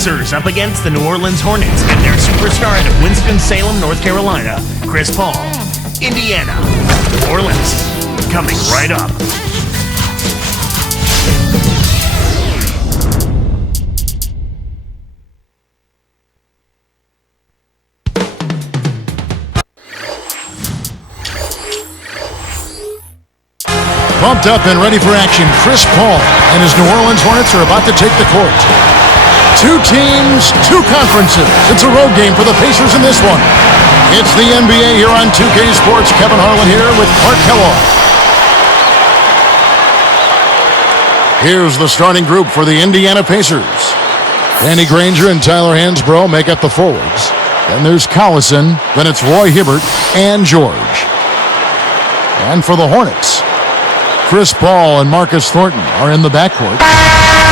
Pacers up against the New Orleans Hornets and their superstar out of Winston-Salem, North Carolina, Chris Paul. Indiana. New Orleans. Coming right up. Pumped up and ready for action, Chris Paul and his New Orleans Hornets are about to take the court. Two teams, two conferences. It's a road game for the Pacers in this one. It's the NBA here on 2K Sports. Kevin Harlan here with Clark Kellogg. Here's the starting group for the Indiana Pacers. Danny Granger and Tyler Hansbrough make up the forwards. Then there's Collison, then it's Roy Hibbert and George. And for the Hornets, Chris Paul and Marcus Thornton are in the backcourt.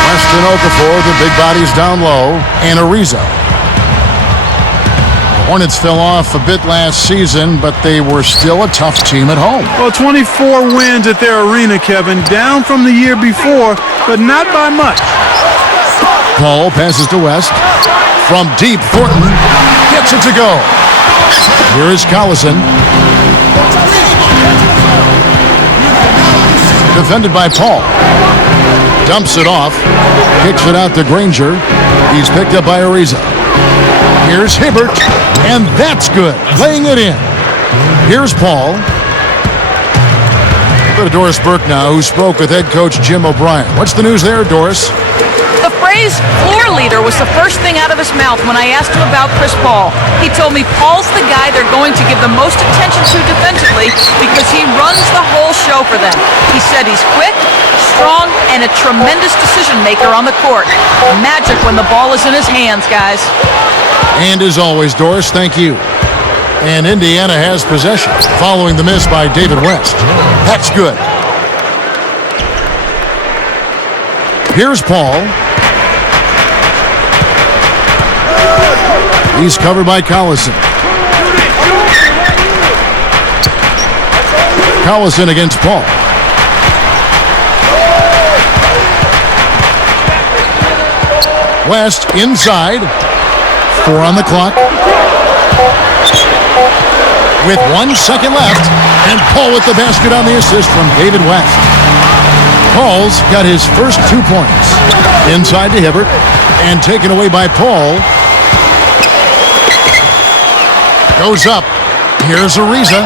Weston Okafor, the big bodies down low, and Ariza. The Hornets fell off a bit last season, but they were still a tough team at home. Well, 24 wins at their arena, Kevin. Down from the year before, but not by much. Paul passes to West. From deep, Thornton gets it to go. Here is Collison. Defended by Paul. Dumps it off. Kicks it out to Granger. He's picked up by Ariza. Here's Hibbert. And that's good. Laying it in. Here's Paul. Go to Doris Burke now, who spoke with head coach Jim O'Brien. What's the news there, Doris? The phrase floor leader was the first thing out of his mouth when I asked him about Chris Paul. He told me Paul's the guy they're going to give the most attention to defensively because he runs the whole show for them. He said he's quick, strong, and a tremendous decision maker on the court. Magic when the ball is in his hands, guys. And as always, Doris, thank you. And Indiana has possession following the miss by David West. That's good. Here's Paul. He's covered by Collison. Collison against Paul. West inside. 4 on the clock. With 1 second left. And Paul with the basket on the assist from David West. Paul's got his first 2 points. Inside to Hibbert. And taken away by Paul. Goes up. Here's Ariza.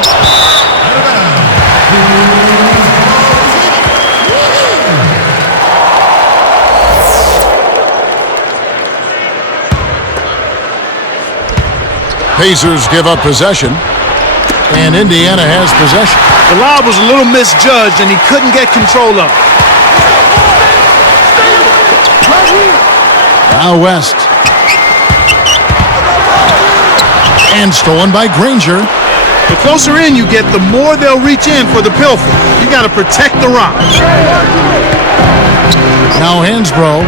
Pacers give up possession. And Indiana has possession. The lob was a little misjudged, and he couldn't get control of it. Now West. And stolen by Granger. The closer in you get, the more they'll reach in for the pilfer. You got to protect the rock. Now Hansbrough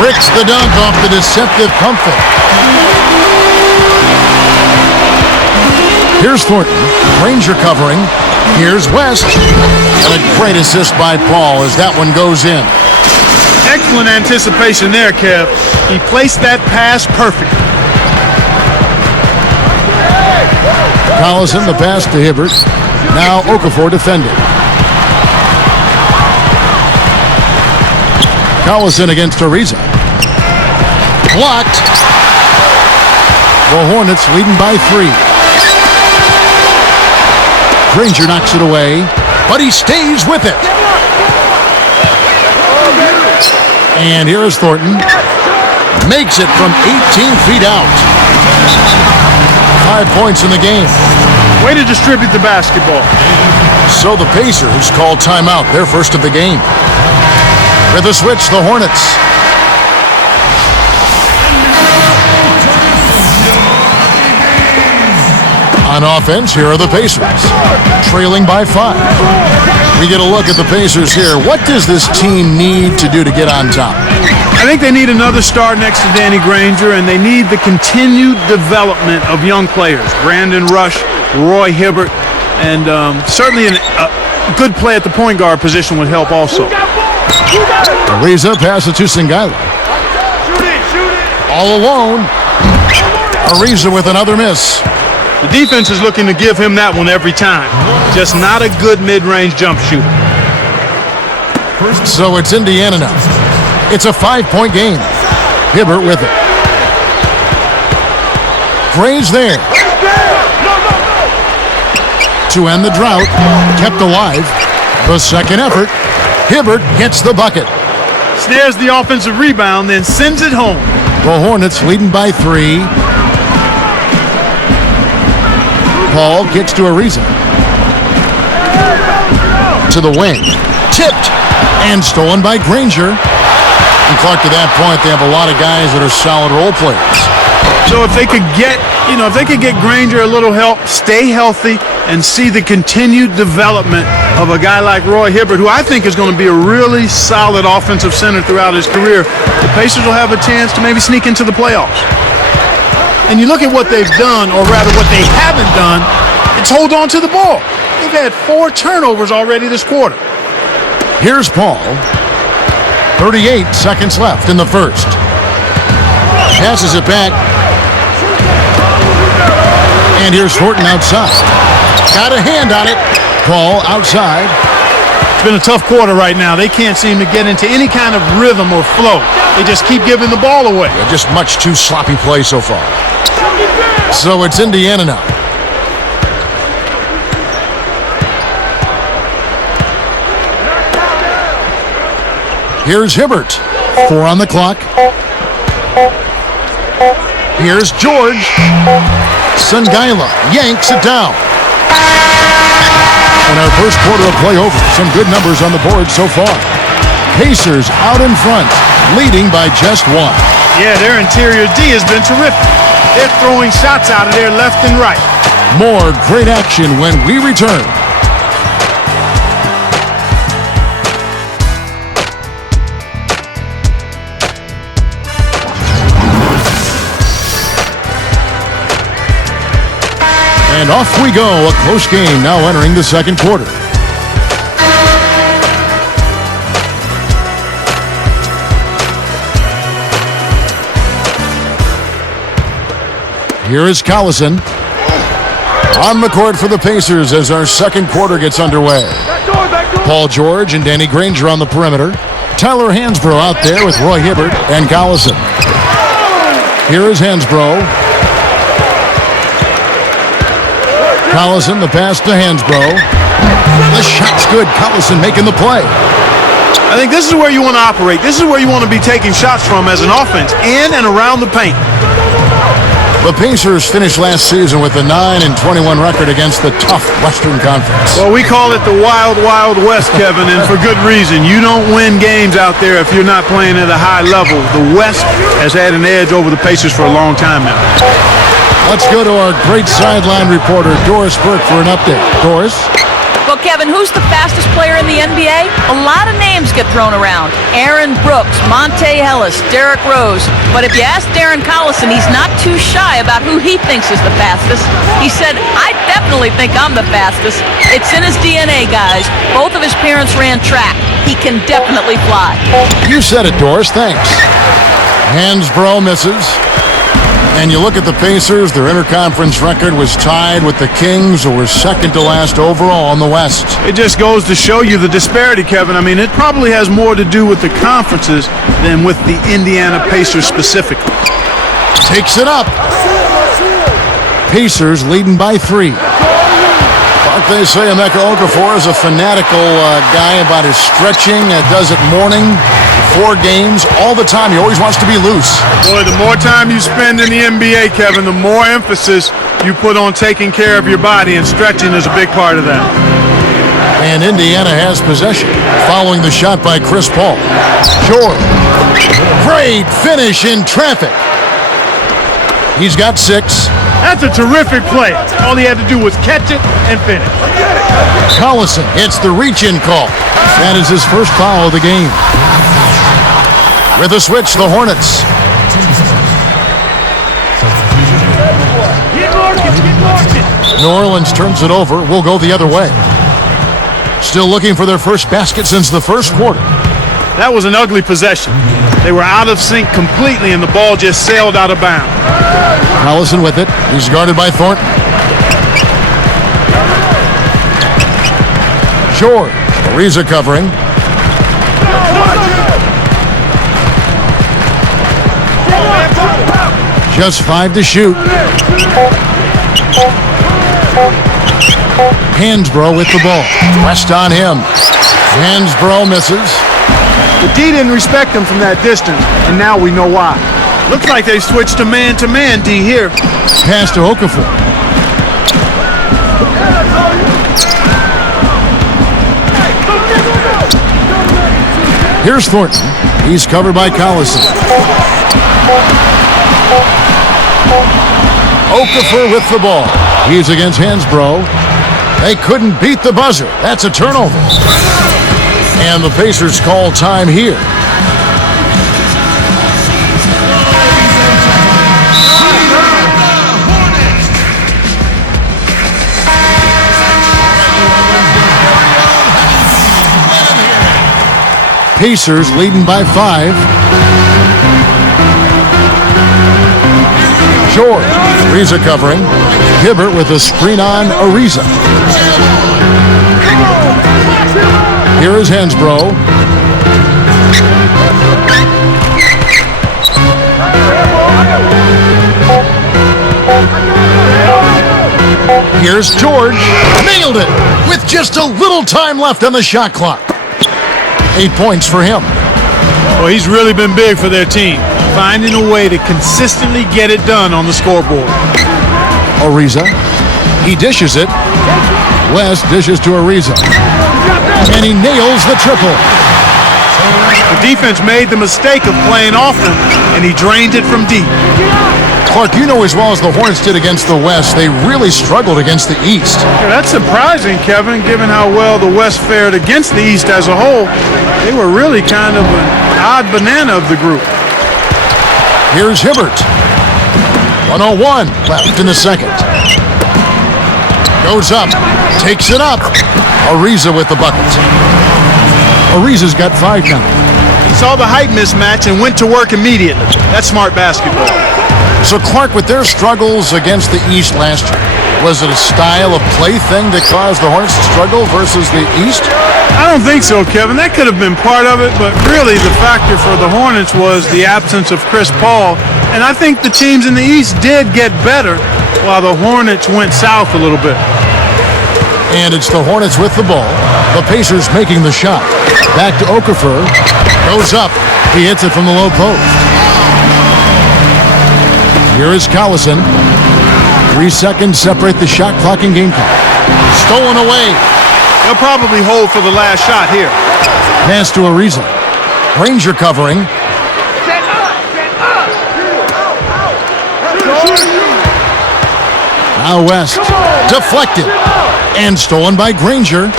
bricks the dunk off the deceptive pump fake. Here's Thornton. Granger covering. Here's West. And a great assist by Paul as that one goes in. Excellent anticipation there, Kev. He placed that pass perfectly. Collison, the pass to Hibbert. Now Okafor defending. Collison against Ariza. Blocked. The Hornets leading by 3. Granger knocks it away, but he stays with it. And here is Thornton. Makes it from 18 feet out. 5 points in the game. Way to distribute the basketball. So the Pacers call timeout, their first of the game. With the switch, the Hornets. On offense, here are the Pacers, trailing by 5. We get a look at the Pacers here. What does this team need to do to get on top? I think they need another star next to Danny Granger, and they need the continued development of young players. Brandon Rush, Roy Hibbert, and certainly a good play at the point guard position would help also. Ariza passes to Singala. all alone. Ariza with another miss. The defense is looking to give him that one every time. Just not a good mid-range jump shooter. So it's Indiana now. It's a 5-point game. Hibbert with it. Gray's there. To end the drought, kept alive. The second effort, Hibbert gets the bucket. Snares the offensive rebound, then sends it home. The Hornets leading by 3. Paul gets to Ariza. To the wing. Tipped and stolen by Granger. And Clark, to that point, they have a lot of guys that are solid role players. So if they could get, Granger a little help, stay healthy, and see the continued development of a guy like Roy Hibbert, who I think is going to be a really solid offensive center throughout his career, the Pacers will have a chance to maybe sneak into the playoffs. And you look at what they've done, or rather what they haven't done, it's hold on to the ball. They've had 4 turnovers already this quarter. Here's Paul. 38 seconds left in the first. Passes it back. And here's Horton outside. Got a hand on it. Paul outside. It's been a tough quarter right now. They can't seem to get into any kind of rhythm or flow. They just keep giving the ball away. Yeah, just much too sloppy play so far. So it's Indiana now. Here's Hibbert. 4 on the clock. Here's George. Sangaila yanks it down. And our first quarter of play over. Some good numbers on the board so far. Pacers out in front, leading by just 1. Yeah, their interior D has been terrific. They're throwing shots out of there left and right. More great action when we return. And off we go, a close game now entering the second quarter. Here is Collison on the court for the Pacers as our second quarter gets underway. Paul George and Danny Granger on the perimeter. Tyler Hansbrough out there with Roy Hibbert and Collison. Here is Hansbrough. Collison, the pass to Hansbrough. The shot's good. Collison making the play. I think this is where you want to operate. This is where you want to be taking shots from as an offense, in and around the paint. The Pacers finished last season with a 9-21 record against the tough Western Conference. Well, we call it the Wild, Wild West, Kevin, and for good reason. You don't win games out there if you're not playing at a high level. The West has had an edge over the Pacers for a long time now. Let's go to our great sideline reporter, Doris Burke, for an update. Doris? Well, Kevin, who's the fastest player in the NBA? A lot of names get thrown around. Aaron Brooks, Monte Ellis, Derrick Rose. But if you ask Darren Collison, he's not too shy about who he thinks is the fastest. He said, I definitely think I'm the fastest. It's in his DNA, guys. Both of his parents ran track. He can definitely fly. You said it, Doris. Thanks. Hansbrough misses. And you look at the Pacers, their interconference record was tied with the Kings, who were second to last overall in the West. It just goes to show you the disparity, Kevin. I mean, it probably has more to do with the conferences than with the Indiana Pacers specifically. Takes it up. Pacers leading by 3. Like they say, Emeka Okafor is a fanatical guy about his stretching. Does it morning, 4 games, all the time. He always wants to be loose. Boy, the more time you spend in the NBA, Kevin, the more emphasis you put on taking care of your body, and stretching is a big part of that. And Indiana has possession, following the shot by Chris Paul. George. Great finish in traffic. He's got 6. That's a terrific play. All he had to do was catch it and finish. Collison hits the reach-in call. That is his first foul of the game. With a switch, the Hornets. New Orleans turns it over. We'll go the other way. Still looking for their first basket since the first quarter. That was an ugly possession. They were out of sync completely, and the ball just sailed out of bounds. Collison with it. He's guarded by Thornton. George. Ariza covering. Just 5 to shoot. Hansbrough with the ball. West on him. Hansbrough misses. The D didn't respect him from that distance, and now we know why. Looks like they switched to man D here. Pass to Okafor. Here's Thornton. He's covered by Collison. Okafor with the ball. He's against Hansbrough. They couldn't beat the buzzer. That's a turnover. And the Pacers call time here. Pacers leading by 5. George. Ariza covering. Hibbert with a screen on Ariza. Here is Hansbrough. Here's George. Nailed it with just a little time left on the shot clock. 8 points for him. Well, he's really been big for their team, finding a way to consistently get it done on the scoreboard. Ariza. He dishes it. West dishes to Ariza. And he nails the triple. The defense made the mistake of playing off him, and he drained it from deep. Clark, you know as well as the Hornets did against the West, they really struggled against the East. Yeah, that's surprising, Kevin, given how well the West fared against the East as a whole. They were really kind of an odd banana of the group. Here's Hibbert. 1:01 left in the second. Goes up, takes it up. Ariza with the bucket. Ariza's got 5 now. He saw the height mismatch and went to work immediately. That's smart basketball. So Clark, with their struggles against the East last year, was it a style of play thing that caused the Hornets to struggle versus the East? I don't think so, Kevin. That could have been part of it, but really the factor for the Hornets was the absence of Chris Paul. And I think the teams in the East did get better while the Hornets went south a little bit. And it's the Hornets with the ball. The Pacers making the shot. Back to Okafor. Goes up. He hits it from the low post. Here is Collison. 3 seconds separate the shot clock and game clock. Stolen away. They'll probably hold for the last shot here. Pass to Ariza. Granger covering. Now West. Deflected. And stolen by Granger.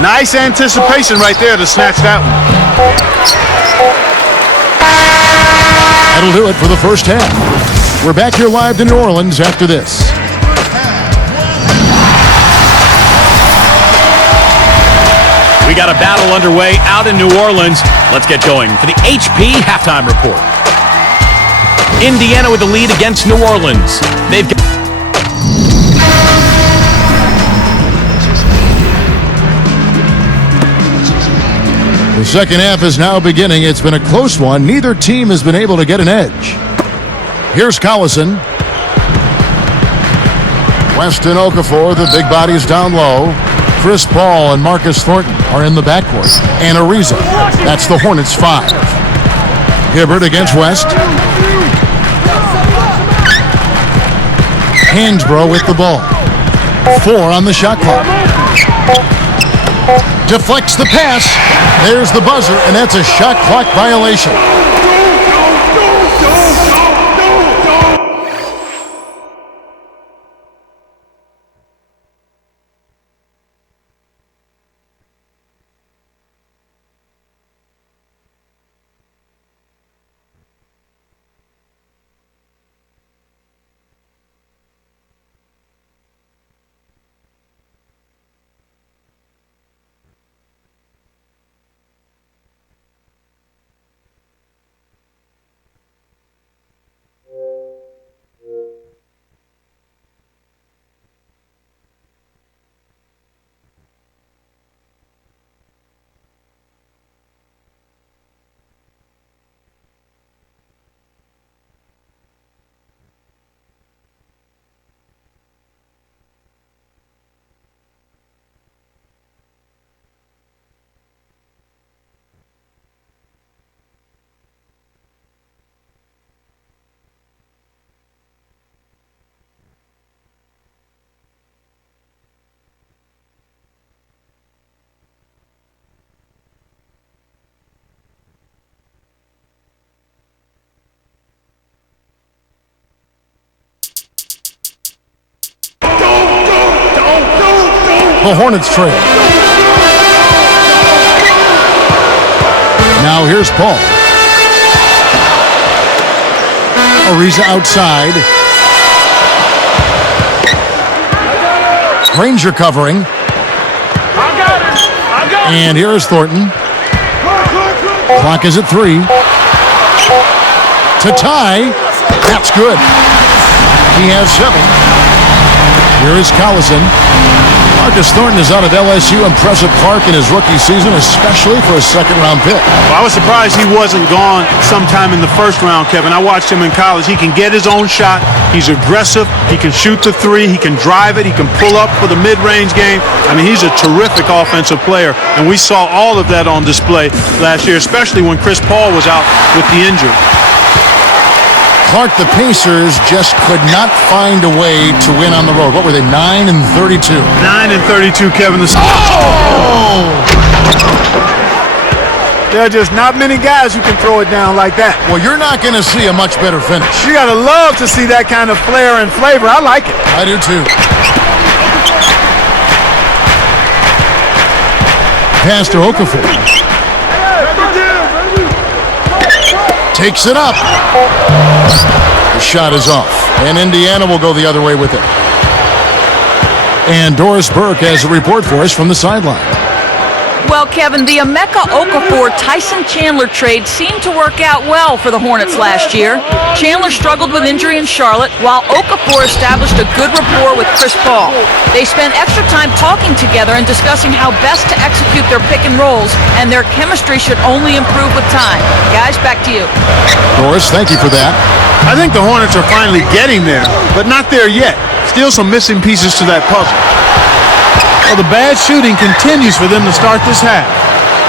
Nice anticipation right there to snatch that one. That'll do it for the first half. We're back here live to New Orleans after this. We got a battle underway out in New Orleans. Let's get going for the HP halftime report. Indiana with the lead against New Orleans. They've got The second half is now beginning. It's been a close one. Neither team has been able to get an edge. Here's Collison. Weston Okafor, the big bodies down low. Chris Paul and Marcus Thornton are in the backcourt. And Ariza. That's the Hornets' 5. Hibbert against West. Hansbrough with the ball. 4 on the shot clock. Deflects the pass. There's the buzzer, and that's a shot clock violation. the Hornets trail. Now here's Paul. Ariza outside. Granger covering. And here is Thornton. Clock is at 3. To tie. That's good. He has 7. Here is Collison. Marcus Thornton is out of LSU. Impressive Clark in his rookie season, especially for a second-round pick. Well, I was surprised he wasn't gone sometime in the first round, Kevin. I watched him in college. He can get his own shot. He's aggressive. He can shoot the 3. He can drive it. He can pull up for the mid-range game. I mean, he's a terrific offensive player, and we saw all of that on display last year, especially when Chris Paul was out with the injury. Clark, the Pacers just could not find a way to win on the road. What were they, 9-32? 9-32, Kevin. There are just not many guys who can throw it down like that. Well, you're not going to see a much better finish. You got to love to see that kind of flair and flavor. I like it. I do too. Pass to Okafor. Takes it up. The shot is off, and Indiana will go the other way with it. And Doris Burke has a report for us from the sideline. Well, Kevin, the Emeka Okafor-Tyson Chandler trade seemed to work out well for the Hornets last year. Chandler struggled with injury in Charlotte, while Okafor established a good rapport with Chris Paul. They spent extra time talking together and discussing how best to execute their pick and rolls, and their chemistry should only improve with time. Guys, back to you. Doris, thank you for that. I think the Hornets are finally getting there, but not there yet. Still some missing pieces to that puzzle. Well, the bad shooting continues for them to start this half.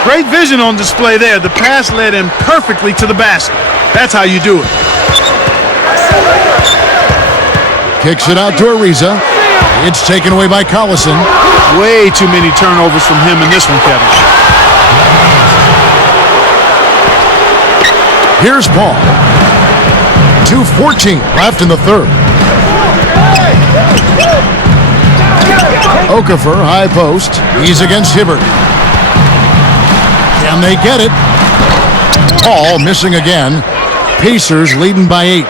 Great vision on display there. The pass led in perfectly to the basket. That's how you do it. Kicks it out to Ariza. It's taken away by Collison. Way too many turnovers from him in this one, Kevin. Here's Paul. 2:14 left in the third. Okafor, high post. He's against Hibbert. Can they get it? Paul missing again. Pacers leading by 8.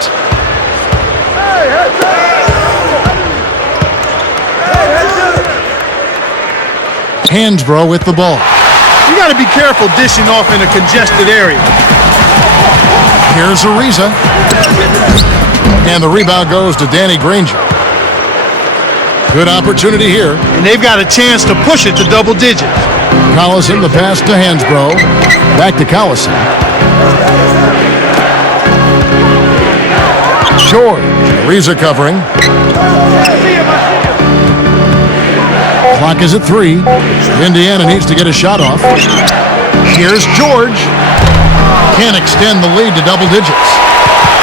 Hansbrough with the ball. You got to be careful dishing off in a congested area. Here's Ariza. And the rebound goes to Danny Granger. Good opportunity here. And they've got a chance to push it to double digits. Collison, the pass to Hansbrough. Back to Collison. George. Ariza covering. Clock is at 3. Indiana needs to get a shot off. Here's George. Can't extend the lead to double digits.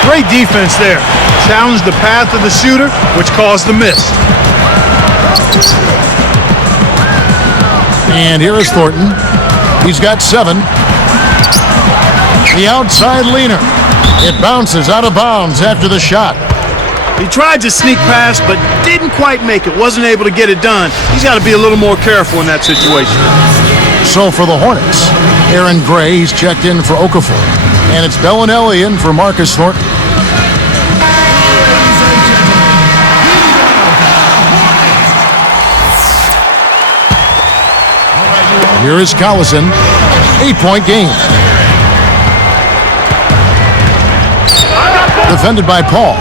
Great defense there. Challenged the path of the shooter, which caused the miss. And here is Thornton. He's got 7. The outside leaner. It bounces out of bounds after the shot. He tried to sneak past, but didn't quite make it. Wasn't able to get it done. He's got to be a little more careful in that situation. So for the Hornets, Aaron Gray, he's checked in for Okafor. And it's Bellinelli in for Marcus Thornton. Here is Collison. 8-point game. Defended by Paul.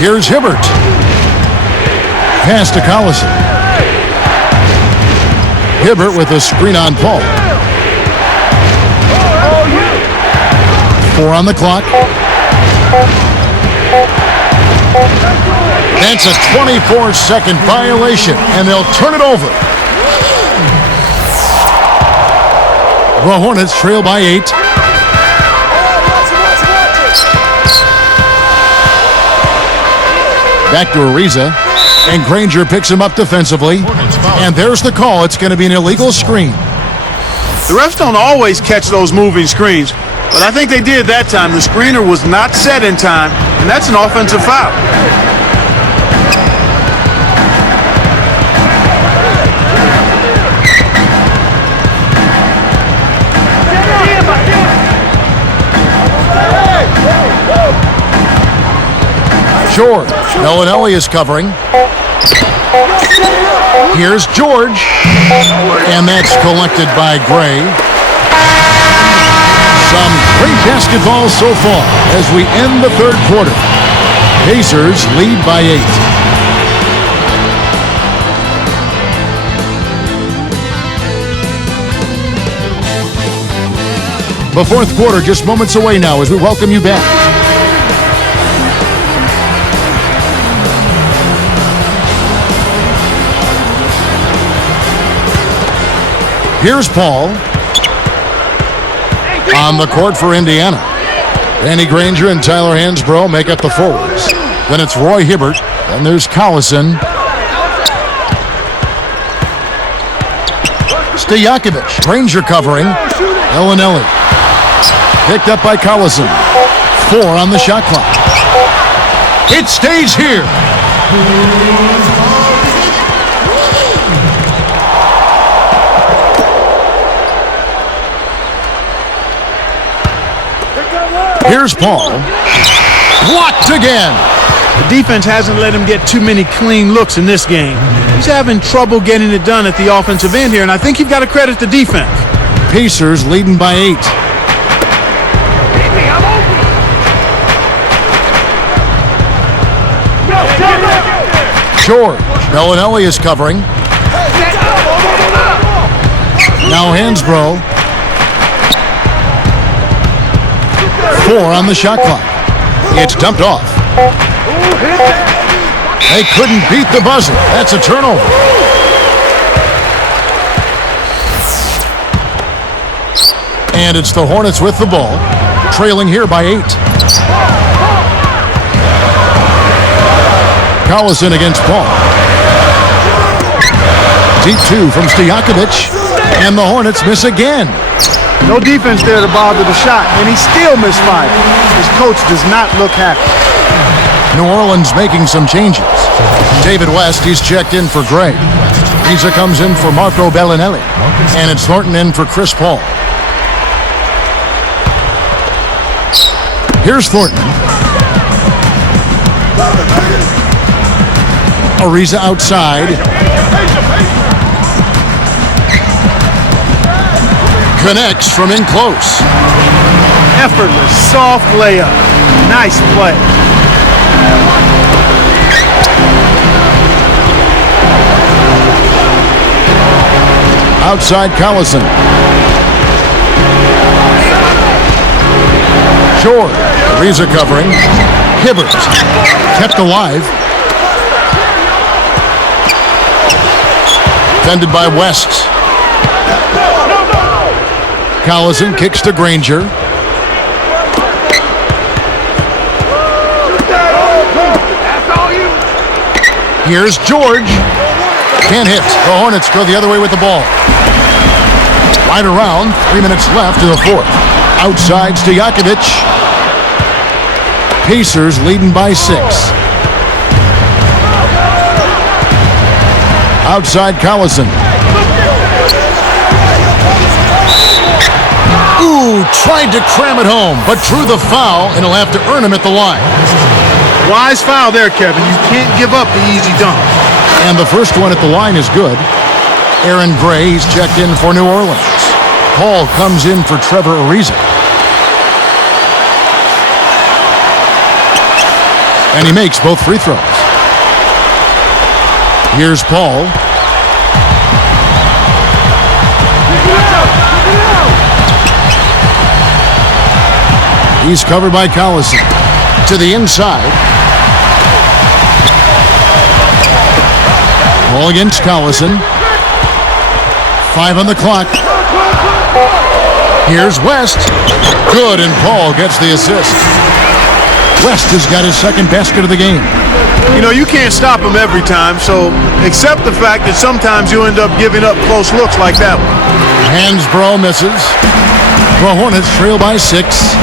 Here's Hibbert. Pass to Collison. Hibbert with a screen on Paul. 4 on the clock. That's a 24-second violation, and they'll turn it over. The Hornets trail by 8. Back to Ariza, and Granger picks him up defensively. And there's the call. It's going to be an illegal screen. The refs don't always catch those moving screens, but I think they did that time. The screener was not set in time, and that's an offensive foul. George. Bellinelli is covering. Here's George. And that's collected by Gray. Some great basketball so far as we end the third quarter. Pacers lead by 8. The fourth quarter just moments away now as we welcome you back. Here's Paul. On the court for Indiana. Danny Granger and Tyler Hansbrough make up the forwards. Then it's Roy Hibbert. Then there's Collison. Stojakovic. Granger covering. Bellinelli. Picked up by Collison. 4 on the shot clock. It stays here. Here's Paul. Blocked again. The defense hasn't let him get too many clean looks in this game. He's having trouble getting it done at the offensive end here, and I think you've got to credit the defense. Pacers leading by 8. George. Bellinelli is covering. Now Hansbrough. 4 on the shot clock. It's dumped off. They couldn't beat the buzzer. That's a turnover. And it's the Hornets with the ball, trailing here by 8. Collison against Paul. Deep 2 from Stojakovic. And the Hornets miss again. No defense there to bother the shot, and he still misfired. His coach does not look happy. New Orleans making some changes. David West, he's checked in for Gray. Isa comes in for Marco Bellinelli. And it's Thornton in for Chris Paul. Here's Thornton. Ariza outside. Connects from in close. Effortless, soft layup. Nice play. Outside Collison. George. Ariza covering. Hibbert. Kept alive. Defended by West. Collison kicks to Granger. Here's George. Can't hit. The Hornets go the other way with the ball. Right around. 3 minutes left to the fourth. Outside Stojakovic. Pacers leading by 6. Outside Collison. Ooh, tried to cram it home, but drew the foul, and he'll have to earn him at the line. Wise foul there, Kevin. You can't give up the easy dunk. And the first one at the line is good. Aaron Gray, he's checked in for New Orleans. Paul comes in for Trevor Ariza. And he makes both free throws. Here's Paul. He's covered by Collison. To the inside. Ball against Collison. 5 on the clock. Here's West. Good, and Paul gets the assist. West has got his second basket of the game. You know, you can't stop him every time, so accept the fact that sometimes you end up giving up close looks like that one. Hansbrough misses. The Hornets trail by 6.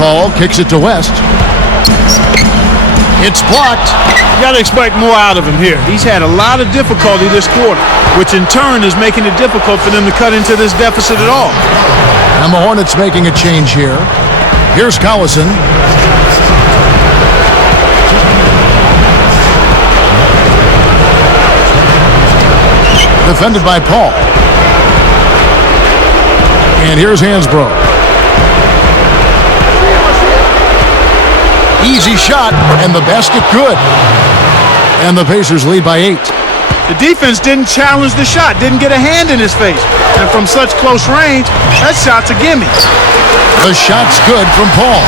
Paul kicks it to West. It's blocked. You got to expect more out of him here. He's had a lot of difficulty this quarter, which in turn is making it difficult for them to cut into this deficit at all. And the Hornets making a change here. Here's Collison. defended by Paul. And here's Hansbrough. Easy shot, and the basket good. And the Pacers lead by 8. The defense didn't challenge the shot, didn't get a hand in his face. And from such close range, that shot's a gimme. The shot's good from Paul.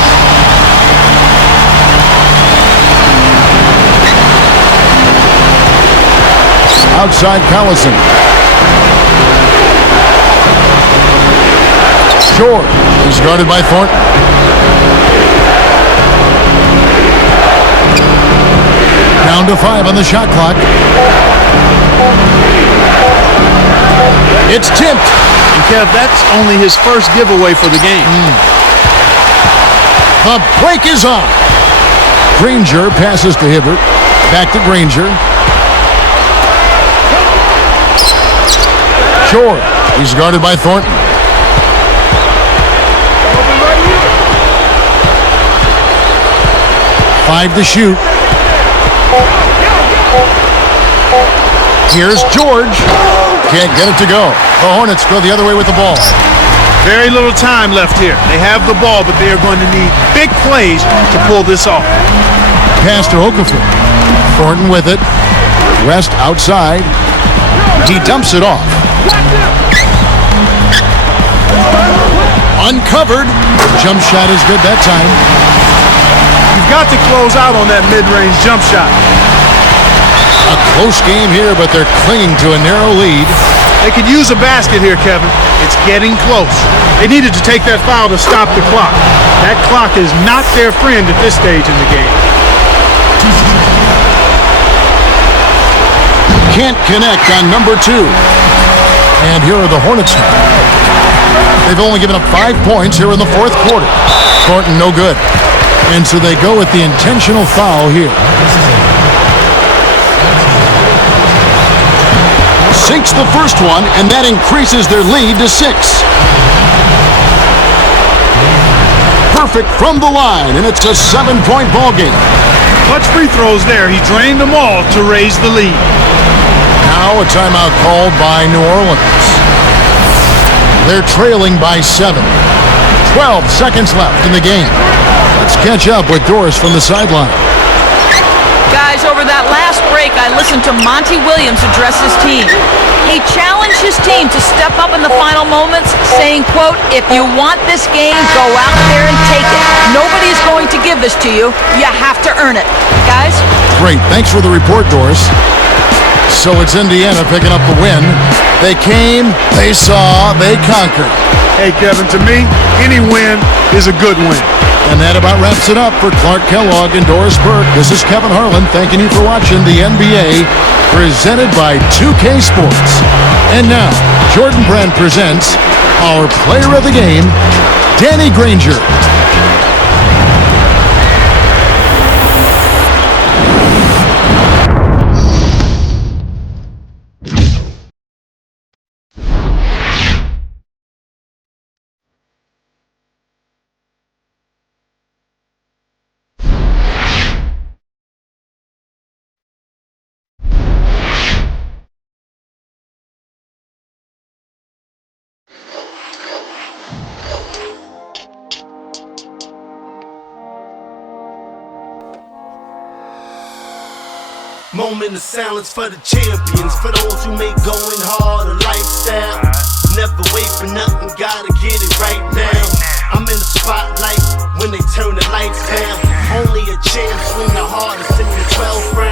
Outside Collison. Short is guarded by Thornton. Down to 5 on the shot clock. It's tipped. And Kev, that's only his first giveaway for the game. The break is on. Granger passes to Hibbert. Back to Granger. Short. He's guarded by Thornton. Five to shoot. Here's George. Can't get it to go. The Hornets go the other way with the ball. Very little time left here. They have the ball, but they are going to need big plays to pull this off. Pass to Okafor. Thornton with it. West outside. He dumps it off. Uncovered. Jump shot is good that time. You've got to close out on that mid-range jump shot. A close game here, but they're clinging to a narrow lead. They could use a basket here, Kevin. It's getting close. They needed to take that foul to stop the clock. That clock is not their friend at this stage in the game. Can't connect on number 2. And here are the Hornets. They've only given up 5 points here in the fourth quarter. Thornton no good. And so they go with the intentional foul here. Sinks the first one, and that increases their lead to 6. Perfect from the line, and it's a 7-point ball game. Clutch free throws there. He drained them all to raise the lead. Now a timeout called by New Orleans. They're trailing by 7. 12 seconds left in the game. Let's catch up with Doris from the sideline. Guys, over that last break, I listened to Monty Williams address his team. He challenged his team to step up in the final moments, saying, quote, "If you want this game, go out there and take it. Nobody's going to give this to you. You have to earn it." Guys? Great. Thanks for the report, Doris. So it's Indiana picking up the win. They came, they saw, they conquered. Hey, Kevin, to me, any win is a good win. And that about wraps it up for Clark Kellogg and Doris Burke. This is Kevin Harlan thanking you for watching the NBA presented by 2K Sports. And now, Jordan Brand presents our player of the game, Danny Granger. Moment of silence for the champions, for those who make going hard a lifestyle. Never wait for nothing, gotta get it right now. I'm in the spotlight when they turn the lights down. Only a champ swing the hardest in the 12th round.